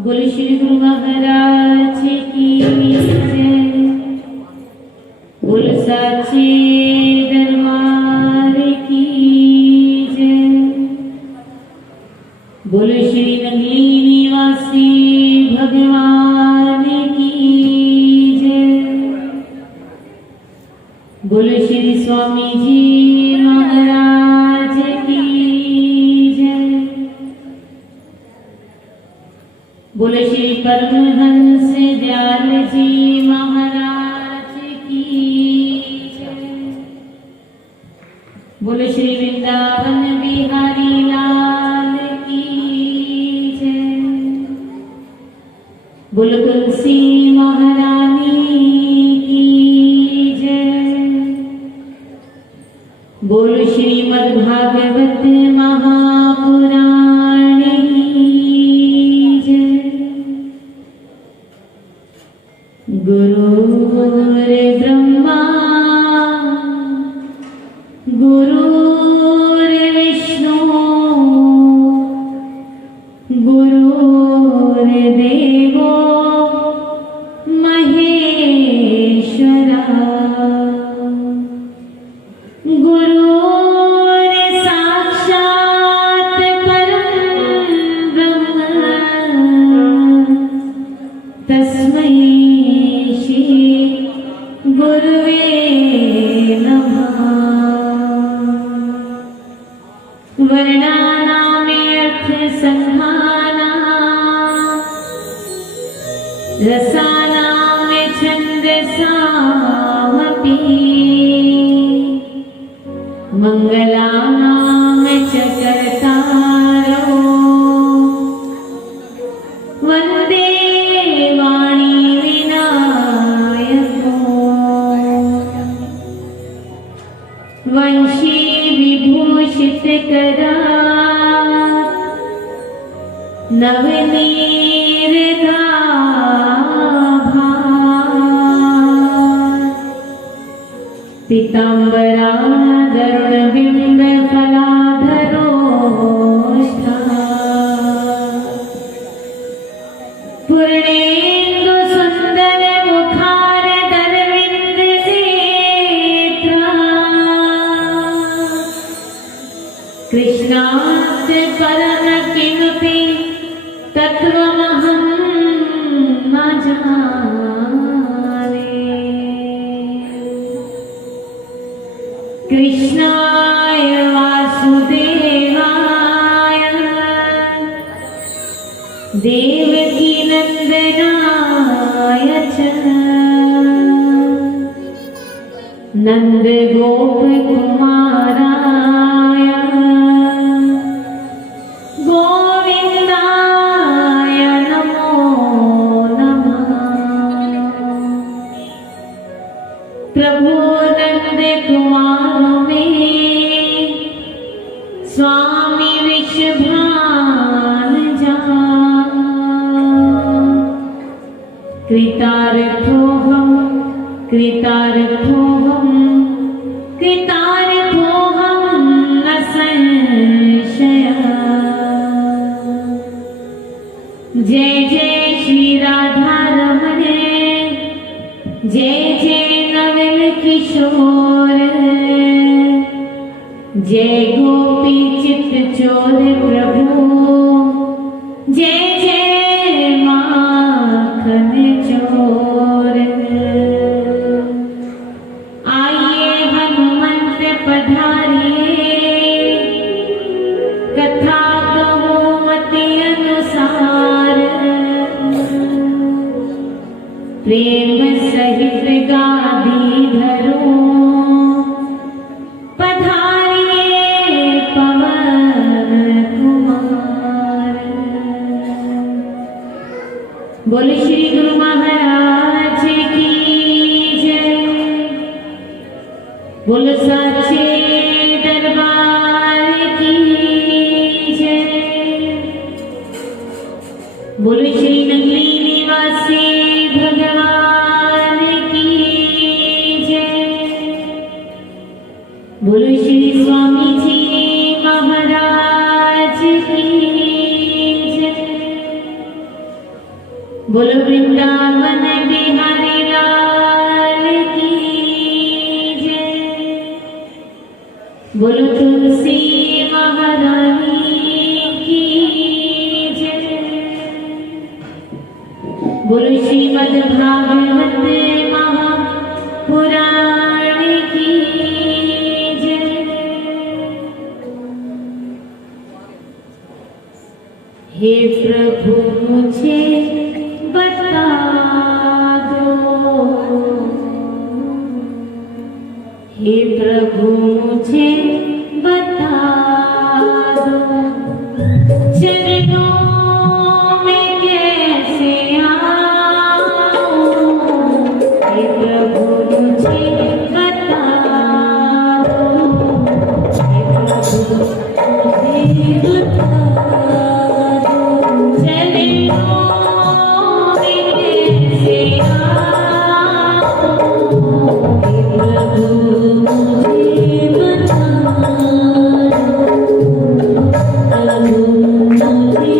बोलो श्री गुरु महाराज की जय। बोलो साचे दरबार की जय। बोलो श्री नगली निवासी भगवान की जय। बोलो श्री स्वामी जी महाराज की जय। बोलो श्री परमहंस दयाल जी महाराज की जय। बोलो श्री वृंदावन बिहारी लाल की जय। बोलो तुलसी महारानी की जय। बोलो श्रीमद् भागवत महापुराण की जय। गुरुर्ब्रह्मा गुरुर्विष्णु गुरुर्देवो महेश्वरा। गुरुर्साक्षात् परं ब्रह्म तस्मै गुरुवे नमः। वर्णानामेऽर्थ संधानाः रसानां छन्दसामपि मङ्गलानां च कर्तारौ वन्दे वाणी विनायको। वंशी विभूषित करा नवनीरदाभा पीताम्बरा गरुडबिम्ब फलाधरोष्ठा पूर्णेन्दु सुन्दर मुखार दरविन्द नेत्रा कृष्णात् परं किमपि तत्त्वमहं न जाने। कृष्णाय वासुदेवाय देवकीनन्दनाय च नन्दगोपकुमाराय गोविन्दाय नमो नमः। प्रभु नंदकुमार में स्वामी विषभान जान कृतार्थोऽहं कृतार्थोऽहं कृतार्थोऽहं न संशयः। जय जय श्री राधा रमण जय जय नवल किशोर जय गोपी चित्त चोर प्रभु जय जय माखन चोर। आइए हनुमंत पधारिए कथा कहो मति अनुसार प्रेम सहित गादी धरो पधारिए पवन कुमार। बोलो श्री गुरु महाराज की जय। बोलो साचे दरबार की जय। बोलो श्री नगली निवासी भगवान की जय। बोलो श्री स्वामी जी महाराज की जय। बोलो वृंदावन बिहारी लाल की जय। बोलो तुलसी महारानी की जय। बोलो श्रीमद् भागवत महापुराण की जय। हे प्रभु मुझे बता दो, हे प्रभु मुझे बता दो, चरणों में कैसे आऊं। हे प्रभु मुझे बता दो, हे प्रभु मुझे बता दो, चरणों में कैसे आऊं। हे प्रभु मुझे बता दो, प्रभु मुझे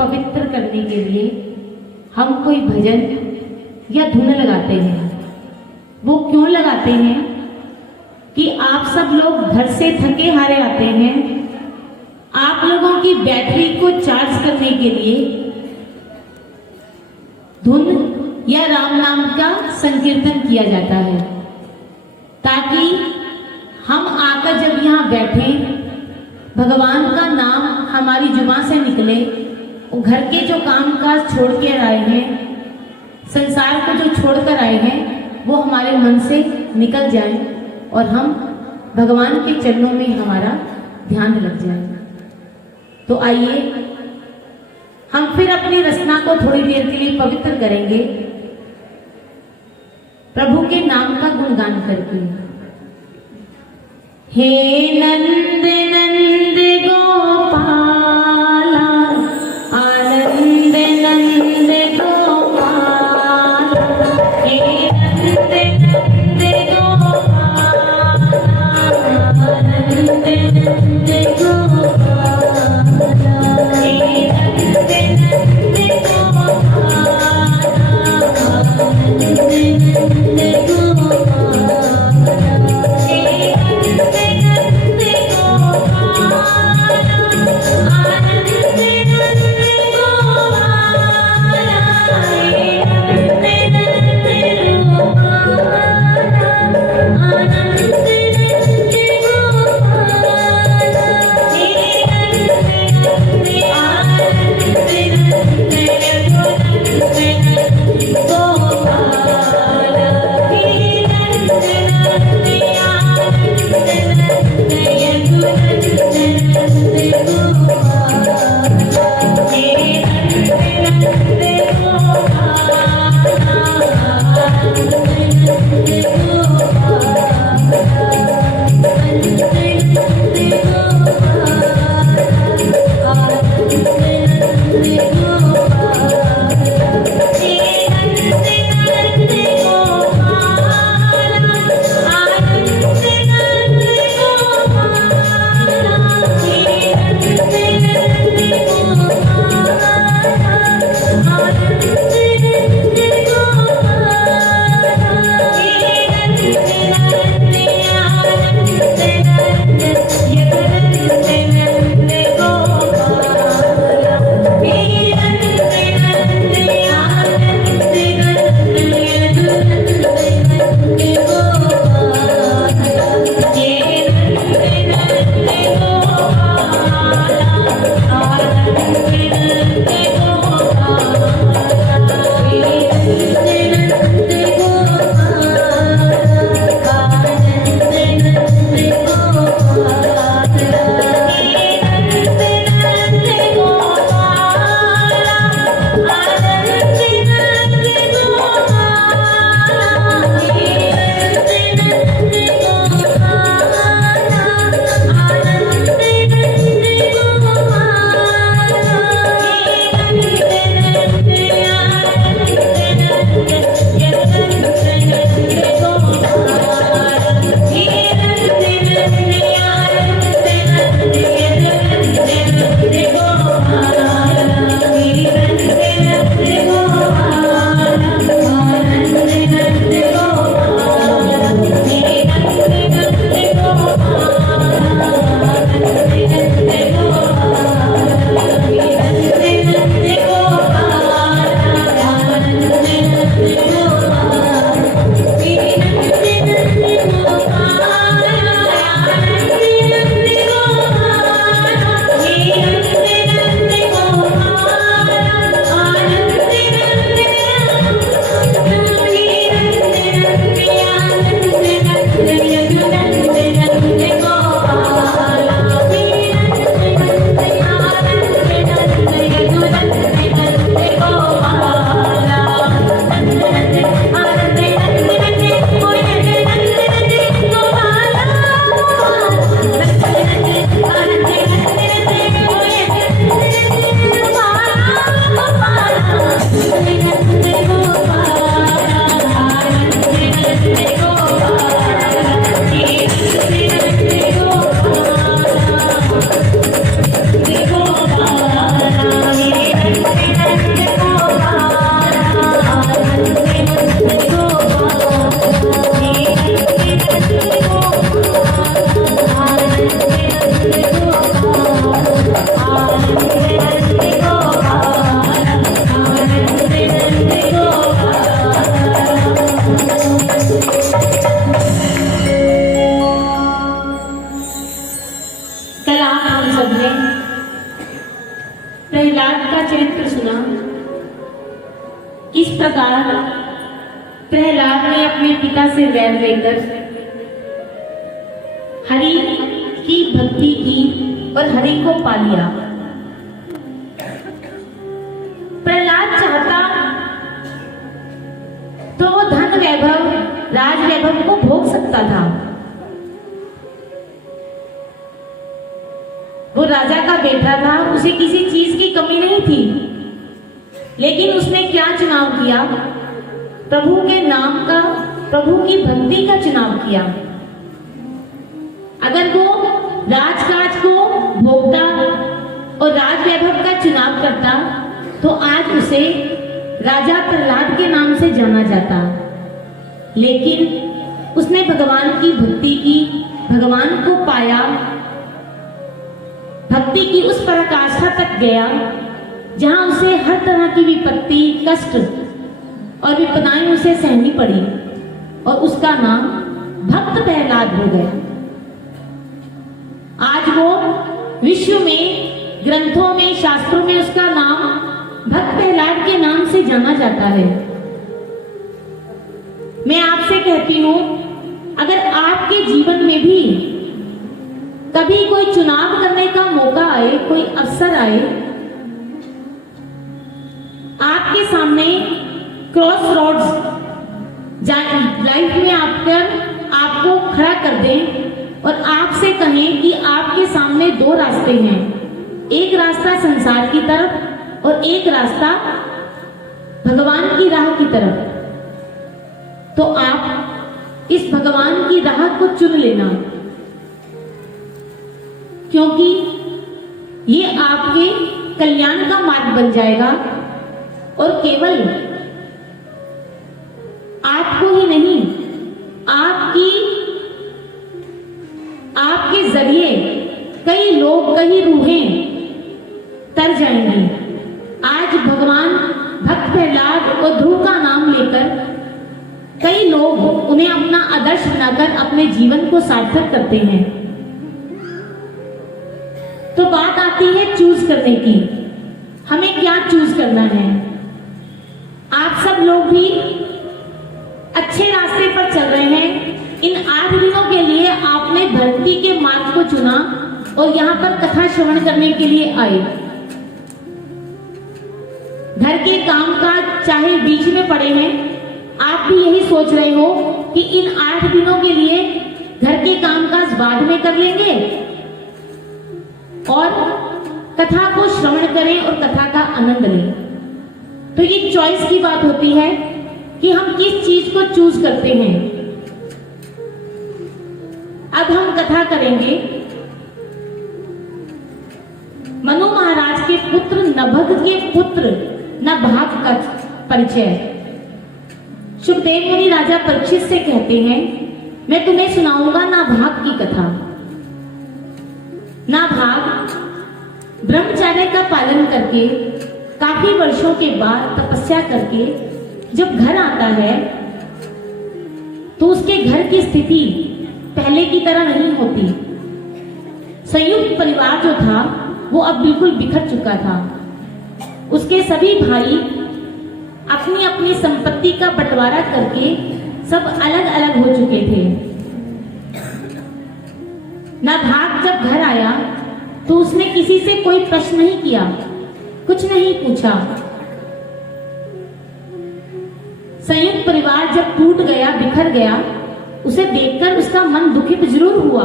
पवित्र करने के लिए हम कोई भजन या धुन लगाते हैं। वो क्यों लगाते हैं कि आप सब लोग घर से थके हारे आते हैं, आप लोगों की बैटरी को चार्ज करने के लिए धुन या राम नाम का संकीर्तन किया जाता है, ताकि हम आकर जब यहाँ बैठे भगवान का नाम हमारी जुबान से निकले, घर के जो काम काज छोड़ के आए हैं, संसार को जो छोड़कर आए हैं, वो हमारे मन से निकल जाए और हम भगवान के चरणों में हमारा ध्यान लग जाए। तो आइए हम फिर अपनी रचना को थोड़ी देर के लिए पवित्र करेंगे प्रभु के नाम का गुणगान करके। हे नंद नंद गोपाला, आनंद नंद गोपाला, हे नंद नंद गोपाला, आनंद नंद गोपाला, हे नंद नंद गोपाला, आनंद नंद गोपाला, पिता से वैर लेकर हरि की भक्ति की और हरि को पा लिया। प्रहलाद चाहता तो वो धन वैभव, राज वैभव को भोग सकता था। वो राजा का बेटा था, उसे किसी चीज की कमी नहीं थी, लेकिन उसने क्या चुनाव किया? प्रभु के नाम का, प्रभु की भक्ति का चुनाव किया। अगर वो राजकाज को भोगता और राज वैभव का चुनाव करता तो आज उसे राजा प्रहलाद के नाम से जाना जाता। लेकिन उसने भगवान की भक्ति की, भगवान को पाया, भक्ति की उस पराकाष्ठा तक गया जहां उसे हर तरह की विपत्ति, कष्ट और विपदाएं उसे सहनी पड़ी और उसका नाम भक्त प्रहलाद हो गया। आज वो विश्व में, ग्रंथों में, शास्त्रों में उसका नाम भक्त प्रहलाद के नाम से जाना जाता है। मैं आपसे कहती हूं, अगर आपके जीवन में भी कभी कोई चुनाव करने का मौका आए, कोई अवसर आए, आपके सामने क्रॉस रोड्स लाइफ में आपको खड़ा कर दें और आपसे कहें कि आपके सामने दो रास्ते हैं, एक रास्ता संसार की तरफ और एक रास्ता भगवान की राह की तरफ, तो आप इस भगवान की राह को चुन लेना, क्योंकि ये आपके कल्याण का मार्ग बन जाएगा और केवल आपको ही नहीं, आपके जरिए कई लोग, कई रूहें तर जाएंगी। आज भगवान भक्त प्रहलाद और ध्रुव का नाम लेकर कई लोग उन्हें अपना आदर्श बनाकर अपने जीवन को सार्थक करते हैं। तो बात आती है चूज करने की, हमें क्या चूज करना है। आप सब लोग भी अच्छे रास्ते पर चल रहे हैं। इन 8 दिनों के लिए आपने भक्ति के मार्ग को चुना और यहाँ पर कथा श्रवण करने के लिए आए। घर के काम काज चाहे बीच में पड़े हैं, आप भी यही सोच रहे हो कि इन 8 दिनों के लिए घर के काम काज बाद में कर लेंगे और कथा को श्रवण करें और कथा का आनंद लें। तो ये चॉइस की बात होती है कि हम किस चीज को चूज करते हैं। अब हम कथा करेंगे मनु महाराज के पुत्र नभग के पुत्र नभाग का परिचय। सुखदेव मुनि राजा परीक्षित से कहते हैं, मैं तुम्हें सुनाऊंगा नाभाग की कथा। नाभाग ब्रह्मचर्य का पालन करके काफी वर्षों के बाद तपस्या करके जब घर आता है तो उसके घर की स्थिति पहले की तरह नहीं होती। संयुक्त परिवार जो था वो अब बिल्कुल बिखर चुका था। उसके सभी भाई अपनी अपनी संपत्ति का बंटवारा करके सब अलग अलग हो चुके थे। नाभाग जब घर आया तो उसने किसी से कोई प्रश्न नहीं किया, कुछ नहीं पूछा। संयुक्त परिवार जब टूट गया, बिखर गया, उसे देखकर उसका मन दुखित जरूर हुआ,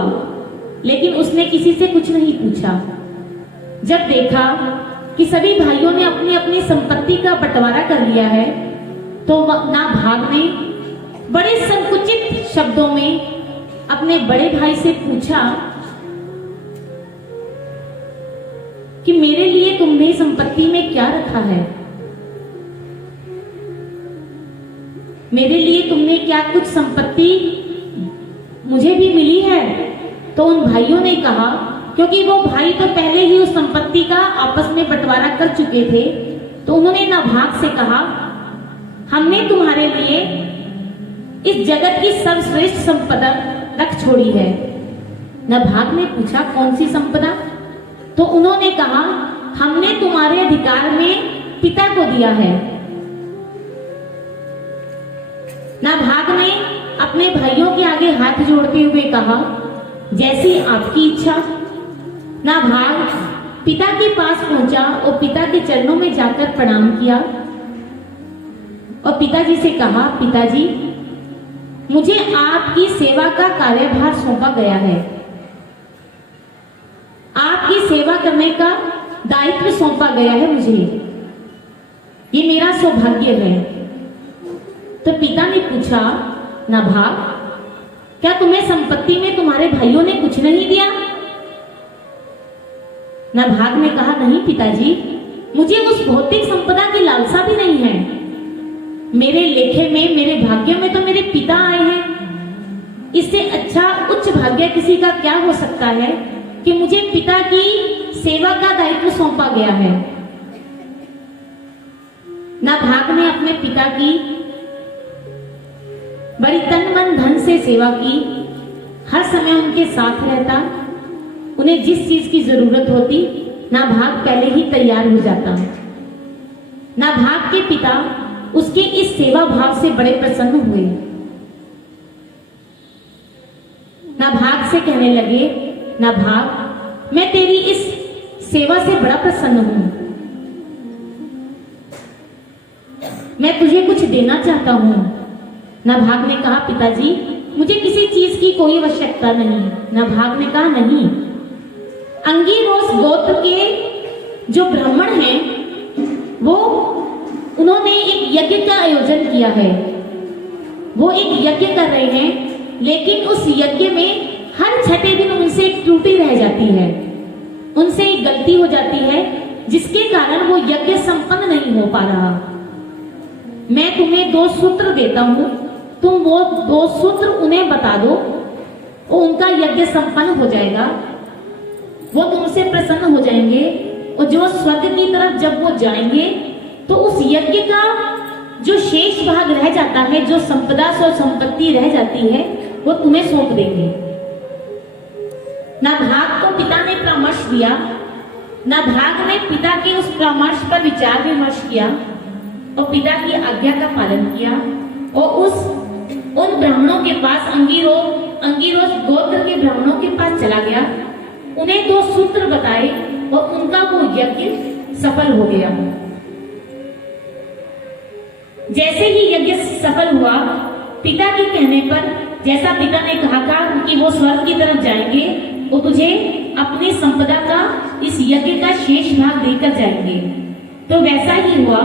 लेकिन उसने किसी से कुछ नहीं पूछा। जब देखा कि सभी भाइयों ने अपनी अपनी संपत्ति का बंटवारा कर लिया है, तो नाभाग ने बड़े संकुचित शब्दों में अपने बड़े भाई से पूछा कि मेरे लिए तुमने संपत्ति में क्या रखा है? मेरे लिए तुमने क्या कुछ संपत्ति मुझे भी मिली है? तो उन भाइयों ने कहा, क्योंकि वो भाई तो पहले ही उस संपत्ति का आपस में बंटवारा कर चुके थे, तो उन्होंने नाभाग से कहा, हमने तुम्हारे लिए इस जगत की सर्वश्रेष्ठ संपदा रख छोड़ी है। नाभाग ने पूछा, कौन सी संपदा? तो उन्होंने कहा, हमने तुम्हारे अधिकार में पिता को दिया है। नाभाग ने अपने भाइयों के आगे हाथ जोड़ते हुए कहा, जैसी आपकी इच्छा। नाभाग पिता के पास पहुंचा और पिता के चरणों में जाकर प्रणाम किया और पिताजी से कहा, पिताजी मुझे आपकी सेवा का कार्यभार सौंपा गया है, आपकी सेवा करने का दायित्व सौंपा गया है मुझे, ये मेरा सौभाग्य है। तो पिता ने पूछा, नाभाग क्या तुम्हें संपत्ति में तुम्हारे भाइयों ने कुछ नहीं दिया? नाभाग ने कहा, नहीं पिताजी, मुझे उस भौतिक संपदा की लालसा भी नहीं है। मेरे लेखे में, मेरे भाग्य में तो मेरे पिता आए हैं। इससे अच्छा उच्च भाग्य किसी का क्या हो सकता है कि मुझे पिता की सेवा का दायित्व सौंपा गया है। नाभाग ने अपने पिता की बड़ी तन मन धन से सेवा की, हर समय उनके साथ रहता, उन्हें जिस चीज की जरूरत होती नाभाग पहले ही तैयार हो जाता। नाभाग के पिता उसके इस सेवा भाव से बड़े प्रसन्न हुए। नाभाग से कहने लगे, नाभाग मैं तेरी इस सेवा से बड़ा प्रसन्न हूं, मैं तुझे कुछ देना चाहता हूं। नाभाग ने कहा, पिताजी मुझे किसी चीज की कोई आवश्यकता नहीं। नाभाग ने कहा, नहीं, अंगिरोस गोत्र के जो ब्राह्मण हैं वो उन्होंने एक यज्ञ का आयोजन किया है, वो एक यज्ञ कर रहे हैं, लेकिन उस यज्ञ में हर छठे दिन उनसे एक त्रुटि रह जाती है, उनसे एक गलती हो जाती है, जिसके कारण वो यज्ञ संपन्न नहीं हो पा रहा। मैं तुम्हें 2 सूत्र देता हूं, तुम वो 2 सूत्र उन्हें बता दो, उनका यज्ञ संपन्न हो जाएगा, वो तुमसे प्रसन्न हो जाएंगे, और जो स्वर्ग की तरफ जब वो जाएंगे तो उस यज्ञ का जो शेष भाग रह जाता है, जो संपदा सो संपत्ति रह जाती है, वो तुम्हें सौंप देंगे। नाभाग को पिता ने परामर्श दिया। नाभाग ने पिता के उस परामर्श पर विचार विमर्श किया और पिता की आज्ञा का पालन किया और उन ब्राह्मणों के पास, अंगिरोस गोत्र के ब्राह्मणों के पास चला गया, उन्हें 2 सूत्र बताए और उनका वो यज्ञ सफल हो गया। जैसे ही यज्ञ सफल हुआ, पिता के कहने पर, जैसा पिता ने कहा था कि वो स्वर्ग की तरफ जाएंगे, वो तुझे अपनी संपदा का, इस यज्ञ का शेष भाग देकर जाएंगे, तो वैसा ही हुआ।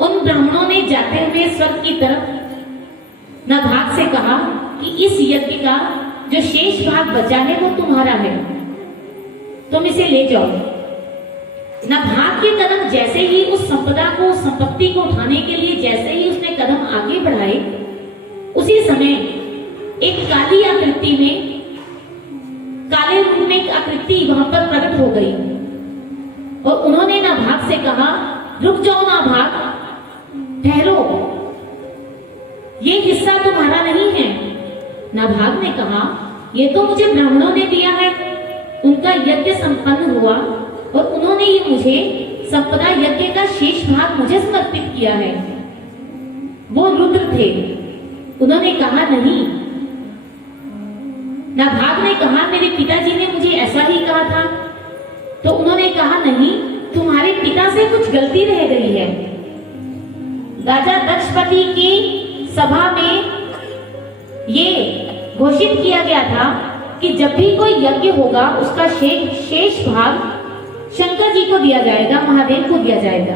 उन ब्राह्मणों ने जाते हुए स्वर्ग की तरफ नाभाग से कहा कि इस यज्ञ का जो शेष भाग बचा है वो तुम्हारा है, तुम इसे ले जाओ। नाभाग के कदम जैसे ही उस संपदा को, संपत्ति को उठाने के लिए जैसे ही उसने कदम आगे बढ़ाए, उसी समय एक काली आकृति में, काले रूप में एक आकृति वहां पर प्रकट हो गई और उन्होंने नाभाग से कहा, रुक जाओ नाभाग, ठहरो, ये हिस्सा तुम्हारा नहीं है। नाभाग ने कहा, ये तो मुझे ब्राह्मणों ने दिया है, उनका यज्ञ संपन्न हुआ और उन्होंने ही मुझे संपदा यज्ञ का शेष भाग मुझे समर्पित किया है। वो रुद्र थे। उन्होंने कहा, नहीं। नाभाग ने कहा, मेरे पिताजी ने मुझे ऐसा ही कहा था। तो उन्होंने कहा, नहीं, तुम्हारे पिता से कुछ गलती रह गई है। राजा दक्षपति की सभा में ये घोषित किया गया था कि जब भी कोई यज्ञ होगा उसका शेष भाग शंकर जी को दिया जाएगा, महादेव को दिया जाएगा।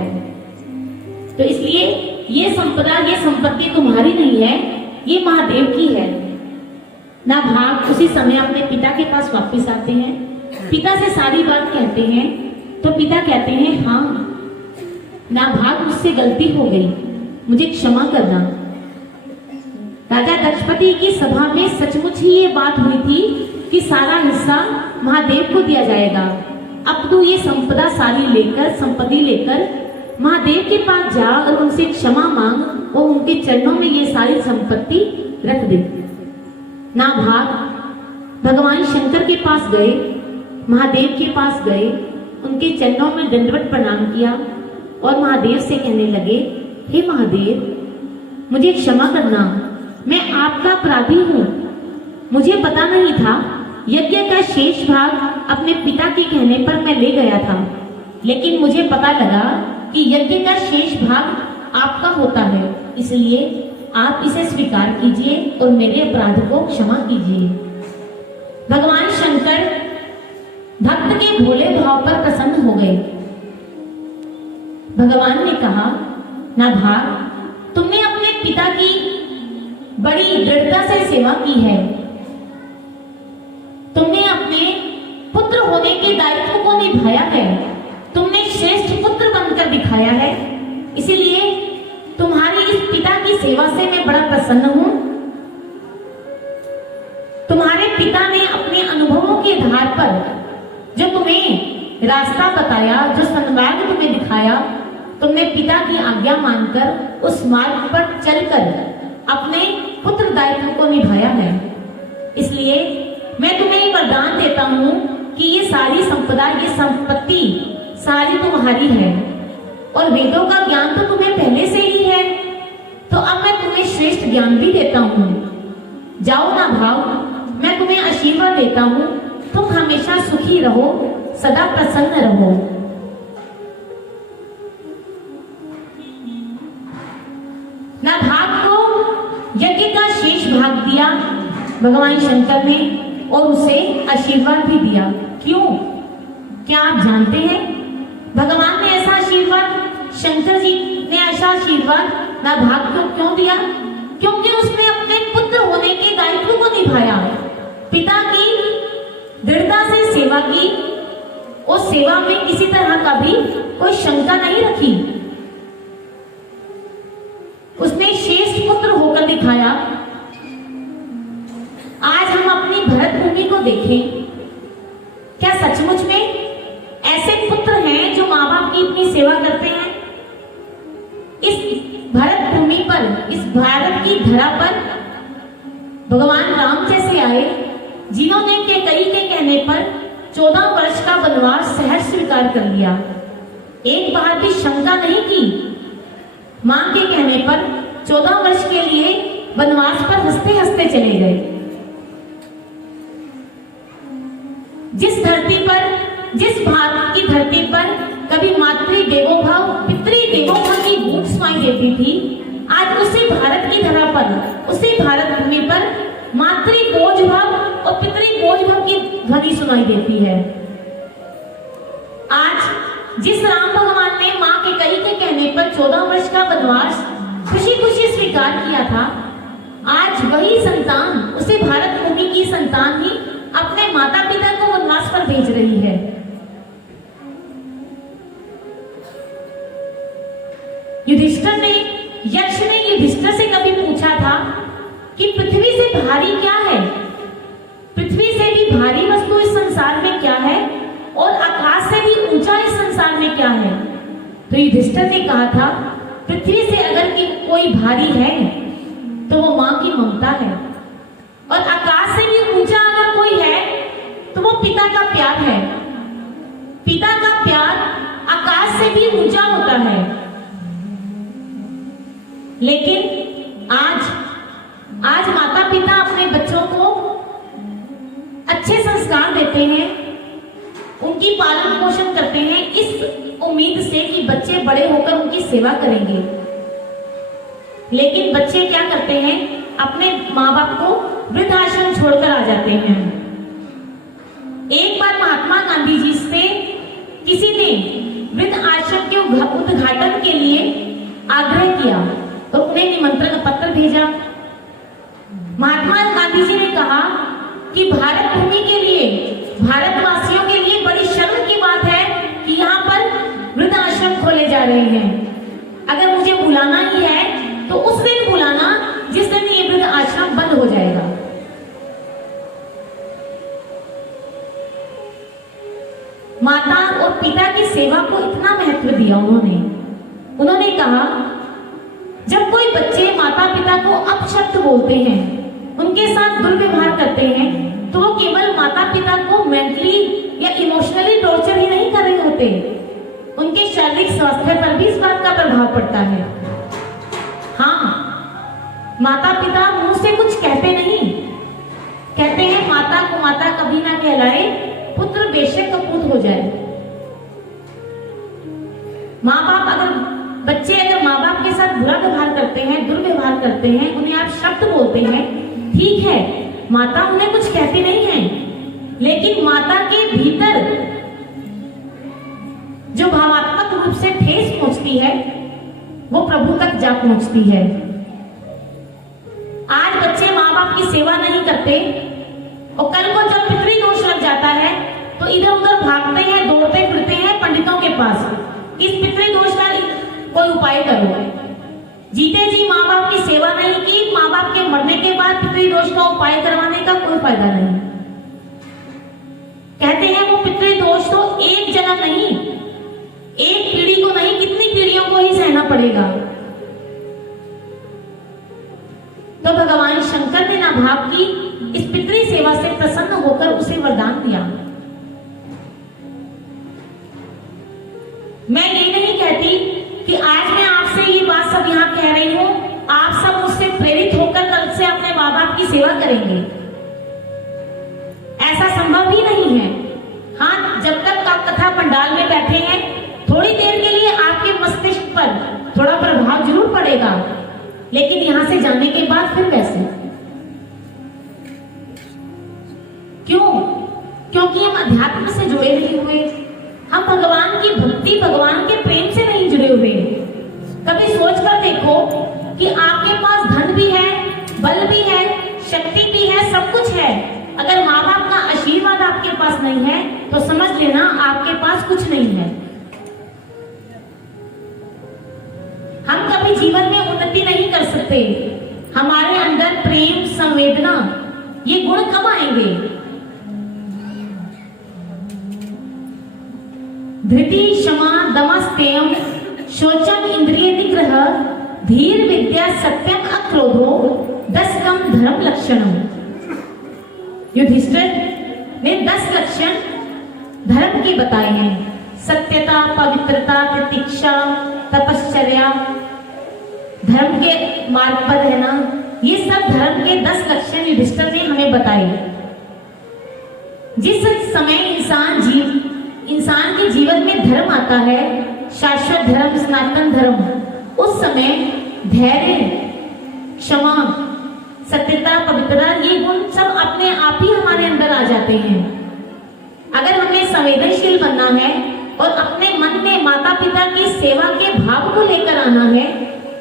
तो इसलिए ये संपदा, ये संपत्ति तुम्हारी नहीं है, ये महादेव की है। नाभाग उसी समय अपने पिता के पास वापस आते हैं, पिता से सारी बात कहते हैं। तो पिता कहते हैं, हाँ नाभाग, मुझसे गलती हो गई, मुझे क्षमा करना। राजा दक्षपति की सभा में सचमुच ही ये बात हुई थी कि सारा हिस्सा महादेव को दिया जाएगा। अब तू ये संपदा सारी लेकर, संपत्ति लेकर महादेव के पास जा और उनसे क्षमा मांग और उनके चरणों में ये सारी संपत्ति रख दे। नाभाग भगवान शंकर के पास गए, महादेव के पास गए, उनके चरणों में दंडवत प्रणाम किया और महादेव से कहने लगे, हे महादेव, मुझे क्षमा करना, मैं आपका अपराधी हूँ। मुझे पता नहीं था यज्ञ का शेष भाग अपने पिता के कहने पर मैं ले गया था, लेकिन मुझे पता लगा कि यज्ञ का शेष भाग आपका होता है, इसलिए आप इसे स्वीकार कीजिए और मेरे अपराध को क्षमा कीजिए। भगवान शंकर भक्त के भोले भाव पर प्रसन्न हो गए। भगवान ने कहा, नाभाग, तुमने अपने पिता की बड़ी दृढ़ता से सेवा की है। तुमने अपने पुत्र होने के दायित्व को निभाया है। तुमने श्रेष्ठ पुत्र बनकर दिखाया है, इसीलिए तुम्हारी इस पिता की सेवा से मैं बड़ा प्रसन्न हूं। तुम्हारे पिता ने अपने अनुभवों के आधार पर जो तुम्हें रास्ता बताया, जो सन्मार्ग तुम्हें दिखाया, तुमने पिता की आज्ञा मानकर उस मार्ग पर चलकर अपने पुत्र दायित्व को निभाया है। इसलिए मैं तुम्हें वरदान देता हूं कि ये सारी संपदा, ये संपत्ति सारी तुम्हारी है और वेदों का ज्ञान तो तुम्हें पहले से ही है, तो अब मैं तुम्हें श्रेष्ठ ज्ञान भी देता हूं। जाओ ना भाव, मैं तुम्हें आशीर्वाद देता हूं, तुम हमेशा सुखी रहो, सदा प्रसन्न रहो। नाभाग को यज्ञ का शेष भाग दिया भगवान शंकर ने और उसे आशीर्वाद भी दिया। क्यों? क्या आप जानते हैं भगवान ने ऐसा आशीर्वाद, शंकर जी ने ऐसा आशीर्वाद नाभाग को क्यों दिया? क्योंकि उसने अपने पुत्र होने के दायित्व को निभाया, पिता की दृढ़ता से सेवा की और सेवा में किसी तरह का भी कोई शंका नहीं रखी। उसने श्रेष्ठ पुत्र होकर दिखाया। आज हम अपनी भरत भूमि को देखें, क्या सचमुच में ऐसे पुत्र हैं जो माँ बाप की इतनी सेवा करते हैं? इस भरत भूमि पर, इस भारत की धरा पर भगवान राम जैसे आए, जिन्होंने कैकेयी के कहने पर 14 वर्ष का वनवास सहर्ष स्वीकार कर लिया, एक बार भी शंका नहीं की। मां के कहने पर 14 वर्ष के लिए वनवास पर हंसते हंसते चले गए। जिस धरती पर, जिस भारत की धरती पर कभी मातृ देवोभव, पितृ देवोभव की गूंज सुनाई देती थी, आज उसी भारत की धरा पर, उसी भारत भूमि पर मातृ बोझभव और पितृ बोझभव की ध्वनि सुनाई देती है। आज जिस राम भगवान ने मां कैकेयी के कहने पर 14 वर्ष का वनवास खुशी खुशी स्वीकार किया था, आज वही संतान, उसी भारत भूमि की संतान ही अपने माता पिता को वनवास पर भेज रही है। युधिष्ठिर ने, यक्ष ने युधिष्ठिर से कभी पूछा था कि पृथ्वी से भारी क्या है? पृथ्वी से भी भारी वस्तु इस संसार में क्या है और आकाश से भी ऊंचा इस संसार में क्या है? तो युधिष्ठिर ने कहा था, पृथ्वी से अगर कोई भारी है तो वो मां की ममता है, और आकाश से भी ऊंचा अगर कोई है तो वो पिता का प्यार है। पिता का प्यार आकाश से भी ऊंचा होता है। लेकिन आज माता पिता अपने बच्चों को अच्छे संस्कार देते हैं, उनकी पालन पोषण करते हैं इस उम्मीद से कि बच्चे बड़े होकर उनकी सेवा करेंगे। लेकिन बच्चे क्या करते हैं? अपने माँ बाप को वृद्धाश्रम छोड़कर आ जाते हैं। एक बार महात्मा गांधी जी से किसी ने वृद्ध आश्रम के उद्घाटन के लिए आग्रह किया और उन्हें निमंत्रण पत्र भेजा। महात्मा गांधी जी ने कहा कि भारत भूमि के लिए, भारतवासियों के लिए बड़ी शर्म की बात है कि यहाँ पर वृद्ध आश्रम खोले जा रहे हैं। अगर मुझे बुलाना ही है तो उस दिन बुलाना जिस दिन ये वृद्ध आश्रम बंद हो जाएगा। माता और पिता की सेवा को इतना महत्व दिया उन्होंने कहा, जब कोई बच्चे माता पिता को अपशब्द बोलते हैं, उनके साथ दुर्व्यवहार करते हैं, तो वो केवल माता पिता को मेंटली या इमोशनली टॉर्चर ही नहीं कर रहे होते, उनके शारीरिक स्वास्थ्य पर भी इस बात का प्रभाव पड़ता है। हाँ, माता पिता मुंह से कुछ कहते नहीं, कहते हैं माता को माता कभी ना कहलाए, पुत्र बेशक कपूत हो जाए। माँ बाप बच्चे अगर माँ बाप के साथ बुरा व्यवहार करते हैं, दुर्व्यवहार करते हैं, उन्हें आप शब्द बोलते हैं, ठीक है, माता उन्हें कुछ कहती नहीं है, लेकिन माता के भीतर जो भावात्मक रूप से ठेस पहुंचती है वो प्रभु तक जा पहुंचती है। आज बच्चे माँ बाप की सेवा नहीं करते और कल को जब पितृ दोष लग जाता है तो इधर उधर भागते हैं, दौड़ते फिरते हैं पंडितों के पास, इस पितृ दोष का कोई उपाय करो। जीते जी माँ बाप की सेवा नहीं की, माँ बाप के मरने के बाद पितृ दोष का उपाय करवाने का कोई फायदा नहीं। कहते हैं वो पितृ दोष तो एक जन्म नहीं, एक पीढ़ी को नहीं, कितनी पीढ़ियों को ही सहना पड़ेगा। तो भगवान शंकर ने नाभाग की इस पितृ सेवा से प्रसन्न होकर उसे वरदान दिया। मैं ये नहीं कहती कि आज मैं आपसे ये बात सब यहाँ कह रही हूँ, आप सब मुझसे प्रेरित होकर कल से अपने माँ बाप की सेवा करेंगे, ऐसा संभव ही नहीं है। हाँ, जब तक आप कथा पंडाल में बैठे हैं, थोड़ी देर के लिए आपके मस्तिष्क पर थोड़ा प्रभाव जरूर पड़ेगा, लेकिन यहां से जाने के बाद फिर कैसे? क्यों? क्योंकि हम अध्यात्म से जुड़े नहीं हुए, हम भगवान की भक्ति, भगवान के प्रेम से नहीं जुड़े हुए। कभी सोच कर देखो कि आपके पास धन भी है, बल भी है, शक्ति भी है, सब कुछ है, अगर माँ बाप का आशीर्वाद आपके पास नहीं है तो समझ लेना आपके पास कुछ नहीं है। हम कभी जीवन में उन्नति नहीं कर सकते, हमारे अंदर प्रेम, संवेदना, ये गुण कब आएंगे? धृति, क्षमा, दमा, स्तेयम, शोचम, इंद्रिय निग्रह, धीर, विद्या, सत्यम, अक्रोधो, 10 कम धर्म लक्षणम। युधिष्ठिर ने 10 लक्षण धर्म के बताए हैं। सत्यता, पवित्रता, प्रतीक्षा, तपश्चर्या, धर्म के मार्ग पर रहना, ये सब धर्म के 10 लक्षण युधिष्ठिर ने हमें बताए। जिस समय इंसान के जीवन में धर्म आता है, शाश्वत धर्म, सनातन धर्म, उस समय धैर्य, क्षमा, सत्यता, पवित्रता, ये गुण सब अपने आप ही हमारे अंदर आ जाते हैं। अगर हमें संवेदनशील बनना है और अपने मन में माता पिता की सेवा के भाव को लेकर आना है,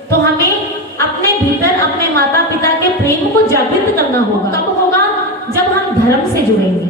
तो हमें अपने भीतर अपने माता पिता के प्रेम को जागृत करना होगा। कब होगा? जब हम धर्म से जुड़ेंगे।